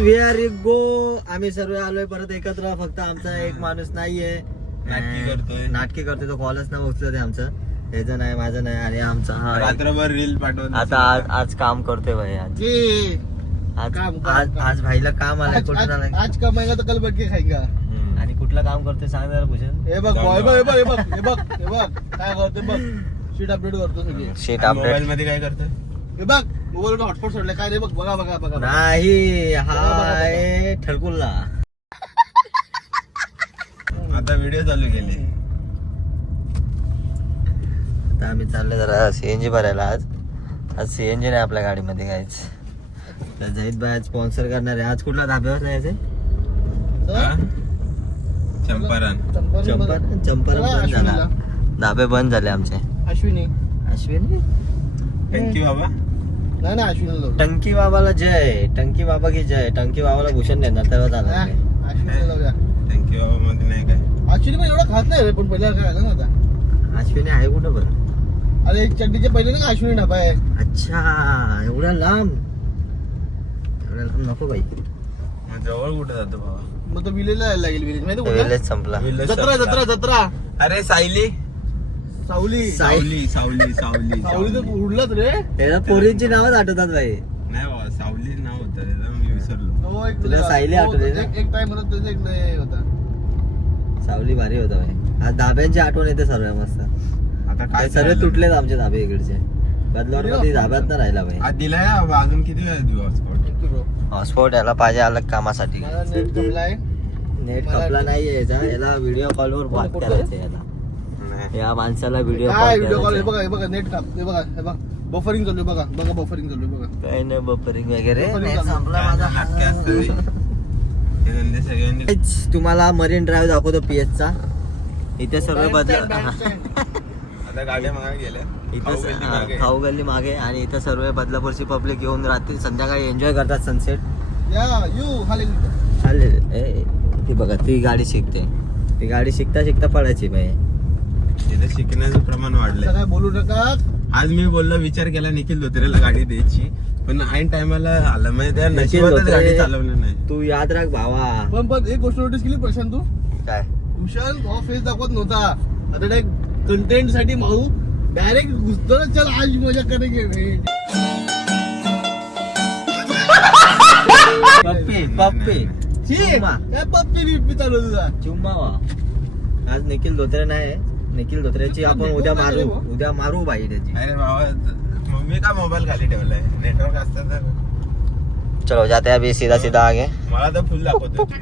We are go. आम्ही सर्व आलोय परत एकत्र. फक्त आमचा एक माणूस नाहीये, नाटकी करतोय तो. कॉलच ना उचलत आहे आमचं. त्याचं नाही, माझं नाही. आणि आमचा हा रात्रभर रील पाठवून आता आज काम करतोय भाई. आज भाईला काम आलंय. कुठून आलाय आज कमाएगा तो कल बैठ के खाएगा. आणि कुठलं काम करतोय सांग जरा भूषण. हे बघ काय करते बघ. शीट अपडेट करतो सगळी. शीट अपडेट मोबाईल मध्ये काय करतोय हे बघ मोबाईल हॉटस्पॉट सोडले काय रे बघ. बघा नाही. हाय ठरकुल्ला. आता व्हिडिओ चालू केले. आता आम्ही चाललो जरा सीएनजी भरायला. आज सीएनजी नाही आपल्या गाडीमध्ये काहीच. तर जाहीद भाई आज स्पॉन्सर करणार आहे. आज कुठला धाब्यावर जायचंय? चंपारण चंपारण बंद झाला. धाबे बंद झाले आमचे. अश्विनी थँक्यू बाबा. नाही अश्विनी टंकी बाबाला जय. टंकी बाबा की जय. टंकी बाबाला भूषण देणार तेव्हा जाणार. अश्विनी लावूया. थँक्यू बाबा मध्ये नाही काय. अश्विनी पण एवढा खात नाही रे, पण पहिला काय आलं ना आता. अश्विनी आहे कुठं बरं? अरे चड्डीच्या पहिले ना अश्विनी ढाबा आहे. अच्छा एवढ्या लांब नको बाई. मग जवळ कुठे जातो बाबा? मग तो विलेजला यायला लागेल. विलेज माहिती कुठे? वेळेच संपला. जत्रा अरे सायली सावली सावली सावली सावली सावली तर उडलाच रे. त्याला पोरींची नावच आठवतात बाई. नाही बाबा सावली नाव होतं रे, मी विसरलो. तो एक तुला सायली आठवते ना? एक टाइम म्हणत त्याचा एक लय होता. सावली भारी होता भाई. आज धाब्यांची आठवण येते सर्व मस्त. आता काय सर्व तुटलेत आमचे धाबे इकडचे. बदलावर मध्ये धाब्यात ना राहिला भाई. आज दिलाय अजून किती वेळ दिवस Thank you bro. हॉटस्पॉट याला पाहिजे अलग कामासाठी. मला नेट जमलाय. नेट कपला नाहीये याला व्हिडिओ कॉलवर बात करायचं. याला या माणसाला व्हिडिओ काय कॉल व्हिडिओ कॉल हे करायचं. बघा नेट काप. हे बघा बफरिंग चालू आहे. बघा बफरिंग चालू आहे बघा. काही नाही बफरिंग वगैरे. Buffering नेट चालू. संपला माझा. नाटके असतं रे. हे धंदे सगळ्यांनी तुम्हाला मरीन ड्राईव्ह दाखवतो PS चा. इथे सर्व बदल. आता गाड्या मागे गेल्या. इथं खाऊ गल्ली मागे. आणि इथं सर्व बदलापूरची पब्लिक येऊन रात्री संध्याकाळी एन्जॉय करतात सनसेट. या यू हालिंग. ती बघा ती गाडी शिकते. ती गाडी शिकता पडायची बाई. तिथे शिकण्याचं प्रमाण वाढलंय. काय बोलू नका. आज मी बोललो विचार केला निखिल धोत्रेला गाडी द्यायची, पण ऐन टायमाला आलं म्हणजे त्या नशिबातच गाडी चालवली नाही. तू याद राख भावा. पण एक गोष्ट नोटीस केली प्रशांत तू? काय? विशाल भाऊ फेस दाखवत नव्हता. आता डायरेक्ट कंटेंट साठी भाऊ डायरेक्ट घुसतो ना. चल आज मजा करेंगे. पप्पी चुम्मा. काय पप्पी बिप्पी चालू तुझा? चुम्मा वा. आज निखिल धोत्रे नाही. निखिल धोत्रेची आपण उद्या मारू बाई त्याची. अरे बाबा मी का मोबाईल खाली ठेवलाय, नेटवर्क असतं तर. चलो जाते अभी सीधा आगे. मला तर फुल दाखवतो. काय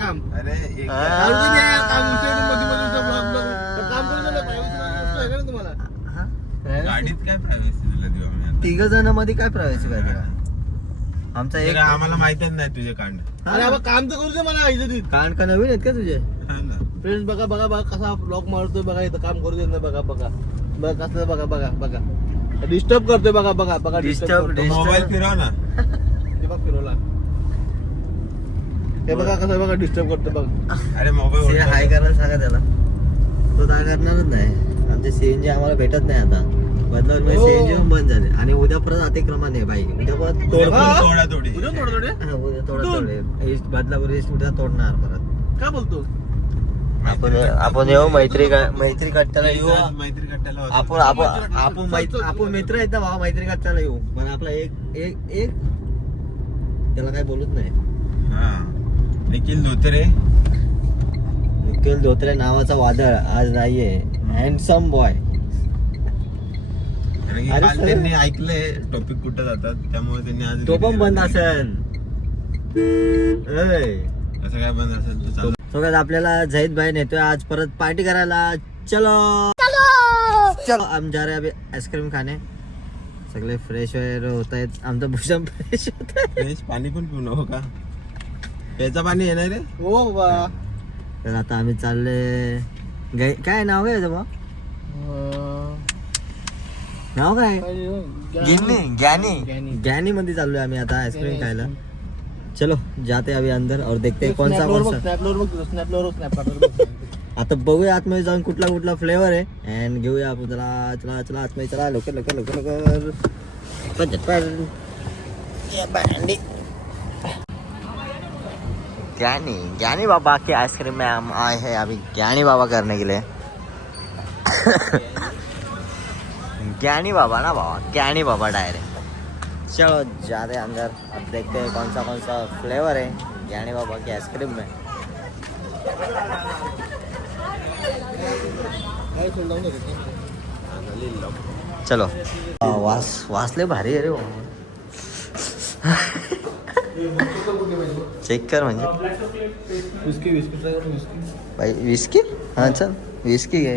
काम? अरे एक चालू दे यार, काम उशिरा मध्ये काम करू नका. प्रायव्हसी गोष्ट आहे का ना तुम्हाला? गाडीत काय प्रायव्हसी दिला देऊ आम्ही? तिघ जण मध्ये काय प्रायव्हसी पाहिजे? आमचा एक आम्हाला माहितच नाही तुझे कांड. अरे बाबा काम तर करू दे मला. इज्जतीत कांड का नवीन आहेत का तुझे? हा ना. फ्रेंड्स बघा कसा ब्लॉक मारतोय बघा. इथं काम करू दे ना. बघा कसलं बघा डिस्टर्ब करतोय. बघा Disturb. मोबाईल फिरव ना. ते बघ फिरवला. हे बघा कसं बघा डिस्टर्ब करतोय बघ. अरे मोबाईल हाय करायला सांगा त्याला. तो काय करणारच नाही. आमचे सीएनजी आम्हाला भेटत नाही आता. बदलावर सीएनजी बंद झाले. आणि उद्या परत अतिक्रमण आहे बाई. उद्या परत थोडी उद्या थोडे उद्या थोडं बदलापूर उद्या तोडणार परत. काय बोलतो? आपण येऊ मैत्री कट्ट्याला येऊ. मैत्री कट्ट्याला आपण मित्र आहेत ना भावा. मैत्री कट्ट्याला येऊ. पण आपला एक त्याला काय बोलत नाही. निखिल धोत्रे. निखिल धोत्रे नावाचा वादळ आज नाहीये. Handsome boy. काल त्यांनी ऐकलंय टॉपिक कुठं जातात, त्यामुळे त्यांनी आज तो पण बंद असेल. असं काय बंद असेल तर चालू. तो काय आपल्याला जाहीद भाई नेतोय आज परत पार्टी करायला. चलो हम जा रहे अभी आईस्क्रीम खाने. सगळे फ्रेश वगैरे होत आहेत. आमचं भूषण फ्रेश होत आहे. फ्रेश पाणी पण पिऊ नको का? प्यायचं पाणी येणार रे. हो बाबा. तर आता आम्ही चालले. काय नाव आहे बा? नाव काय? ज्ञानी मध्ये चाललोय आम्ही आता आईस्क्रीम खायला. चलो जाते अभी अंदर और देखते हैं कौन सा आता बघूया आतमध्ये जाऊन कुठला फ्लेवर आहे. अँड घेऊया आपण. चला आतमध्ये चला. लवकर ये बैंडी ज्ञानी बाबा की आइसक्रीम में हम आए हैं अभी ज्ञानी बाबा करने के लिए। ज्ञानी बाबा ना बाबा, ज्ञानी बाबा डायरेक्ट। चलो जा रहे अंदर, अब देखते हैं कौन सा फ्लेवर है ज्ञानी बाबा की आइसक्रीम में। चलो वासले भारी आहे रे चेक कर म्हणजे भाई विस्की हां चल विस्की घे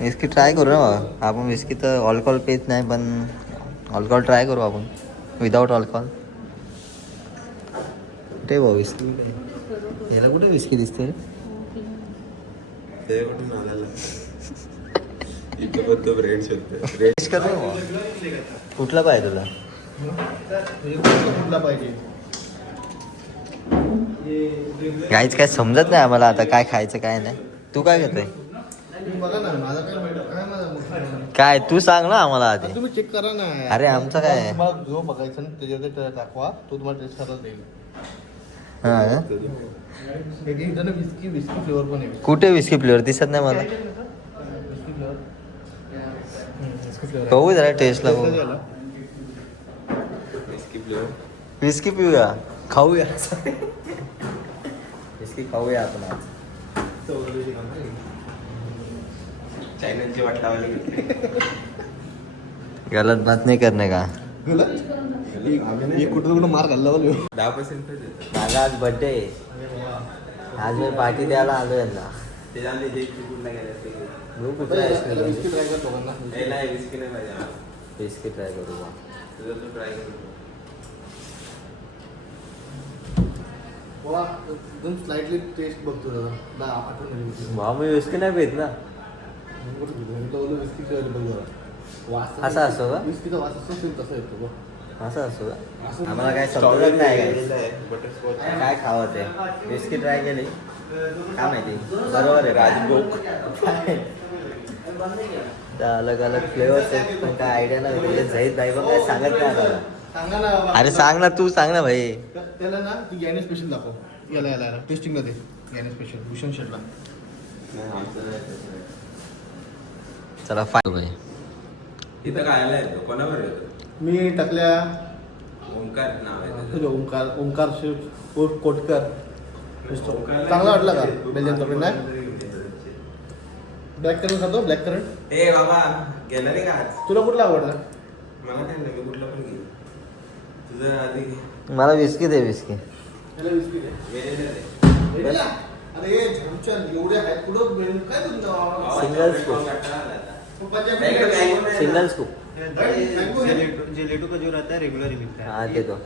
विस्की ट्राय करू ना बाबा आपण विस्की तर अल्कोहोल पेत नाही पण अल्कोहोल ट्राय करू आपण विदाउट अल्कोहोल कुठे भाऊ विस्की याला कुठे विस्की दिसते रे टेस्ट कर कुठला पाहिजे तुला काहीच काय समजत नाही आम्हाला आता काय खायचं काय नाही. तू काय घेतोय काय तू सांग ना आम्हाला आधी. तुम्ही चेक करा ना. अरे आमचं काय आहे तुम्हाला जो बघायचं ना त्याच्यावर दाखवा तो तुम्हाला टेस्ट करायला देईल. हा विस्की फ्लेवर पण आहे. कुठे विस्की फ्लेवर दिसत नाही मला. विस्की फ्लेवर बघू जरा टेस्ट लागू. विस्की पिऊया खाऊया विस्की खाऊया आपण आज. चायनाची वाट लावायला गलत बात नाही करणे का. कुठं मार घालला 10% माझा आज बर्थडे आज मी पार्टी द्यायला आलो यांना. ते जाणले जे कुठला गेले ब्लू कुठला आईस्क्रीम विस्की ट्राय करतो ना. नाही विस्की नाही पाहिजे विस्की ट्राय करू बा. तुझं तू ट्राय कर. एकदम स्लाइटली टेस्ट बघतो दादा आठवण भाऊ मी विस्की नाही पेत ना. विस्की फ्लेवर बघ जरा. वास असा असतो का विस्कीचा वास असतो सेम तसा येतो बघ. असं असतो का आम्हाला काय समजत नाही काय खावं ते. विस्की ट्राय केली काय माहिती बरोबर आहे राजभोग अलग अलग फ्लेवर्स आहेत पण काय आयडिया नाही. झहीद भाई बघ काय सांगत नाही आता. सांगा ना. अरे सांग ना तू सांग ना भाई. त्याला ना तू गॅने स्पेशल दाखव. याला टेस्टिंगला दे गॅने स्पेशल भूषण शेटला. चला फाय भाई. इथं खायला येतो कोणावर येतो. मी टाकल्या ओंकार नाव आहे ओंकार कोटकर. चांगला वाटला का बेल्जियन चॉकलेट नाही. ब्लॅक करंट खातो ब्लॅक करंट. ए बाबा गेला रे का आज. तुला कुठला आवडला. मला काय नाही कुठला पण घे तुझं आधी घे. मला विस्की दे विस्की. त्याला विस्की दे. वेळेला दे. अरे झमचन एवढे आहेत कुठं काय तुमचं सिंगल स्कूप सिंगल स्कूप जेलेटो का जो रहता है रेगुलर ही मिलता है. हाँ दे दो.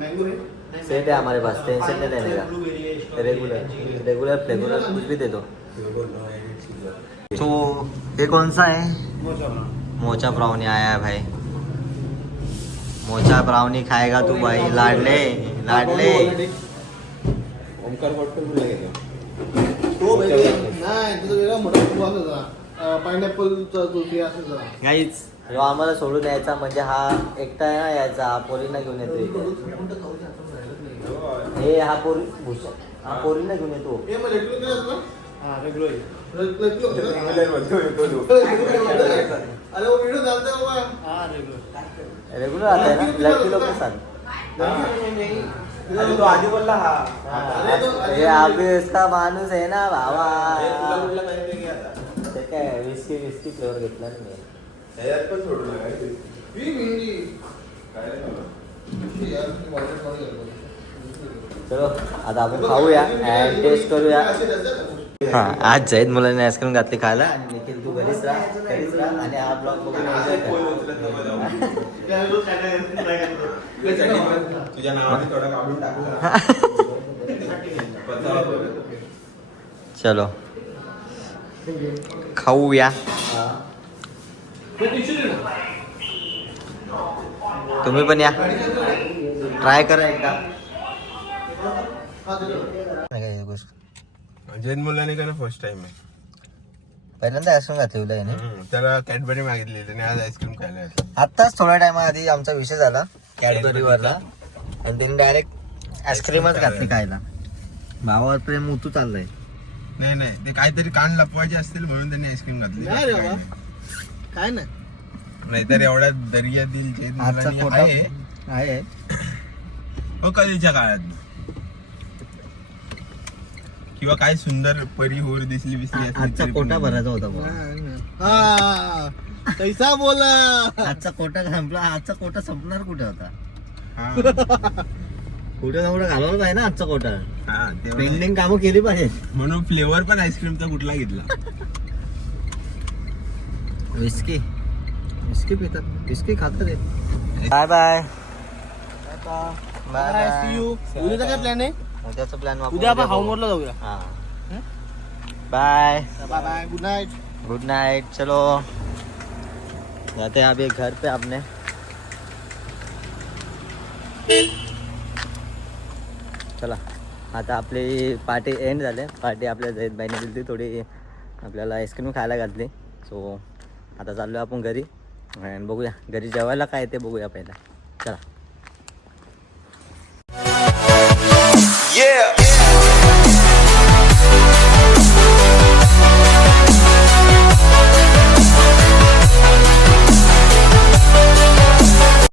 मैंगो नहीं सेट है हमारे पास टेंशन नहीं लेने का. रेगुलर फ्लेवर कुछ भी दे दो. तो ये कौन सा है मोचा ब्राउनी आया है भाई. मोचा ब्राउनी खाएगा तू भाई. लाडले लाडले ओंकार कोटकर कुठला गेला. तो नाही तुझं वेगळा मोठा तू असं जरा पायनॅपलचा कुल्फी असं जरा. गाईच ह्यो आम्हाला सोडून यायचा म्हणजे हा एकटा आहे ना यायचा. हा पोरींना घेऊन येतो इथे. हे हा पोरी भूषण हा पोरींना घेऊन येतो. हे मग लेटलो केलं ना. हां रेगुलर अरे वो वीडियो डालते हो बाबा. हां रेगुलर रेगुलर आता है ना लड़की लोग के साथ. अरे तो आधी बोलला हा. हे अभी इसका माणूस आहे ना भावा. कुठला पाहिजे की आता ते काय विस्की फ्लेवर घेतला ना मी. त्याच्यात पण सोडू नका. ही मेहंदी काय रे बाबा. यार तुम्ही वाटत वाटत करतो. चलो आता आपण खाऊया अँड टेस्ट करूया. हा आज जाईत मुलांनी आईस्क्रीम घातली खायला आणि निखिल तू घरीच राहा आणि हा ब्लॉग बघून enjoy कर. तुझ्या नावाने थोडा काढून टाकू. चलो खाऊया. तुम्ही पण या ट्राय करा एकदा. जैन मुलाने का ना फर्स्ट टाइम आहे. पहिल्यांदा आईस्क्रीम घातली तुला याने. त्याला कॅडबरी मागितली त्याने आज आईस्क्रीम खायला. आत्ताच थोड्या टाइमा आधी आमचा विषय झाला कॅडबरी वरला आणि त्यांनी डायरेक्ट आईस्क्रीमच घातली खायला. भावावर प्रेम उतू चाललंय. नाही ते काहीतरी कान लपवायचे असतील म्हणून त्यांनी आईस्क्रीम घातली. नाही रे बाबा, काय नाही. नाहीतर एवढ्या दर्यातील जे आजचा मुलांनी कोटा आहे आहे कधीच्या काळात किंवा काय सुंदर परी होर दिसली बिसली असली आजचा तरी कोटा पण भरायचा होता बघ. हा कैसा बोला. आजचा कोटा संपला. आजचा कोटा संपणार कुठे होता? हा. कुठे ना कुठे घालवलं पाहिजे ना आजचा कोटा. हा, तेवढं. पेंडिंग कामं केली पाहिजे. म्हणून फ्लेवर पण आईस्क्रीमचा कुठला घेतला? विस्की पितात. विस्की खातात रे. Bye bye bye see you. उद्याचा काय प्लॅन आहे? उद्याचा प्लॅन उद्या आपण हाऊमोरला जाऊया. Bye bye bye, good night. Good night. चलो जाते हैं अभी घर पे अपने. चला आता आपली पार्टी एंड झाली. पार्टी आपल्या जयत बाईने दिली होती. थोडी आपल्याला आईस्क्रीम खायला घातली. सो आता चाललो आपण घरी आणि बघूया घरी जेवायला काय ते बघूया पहिला. चला. Yeah.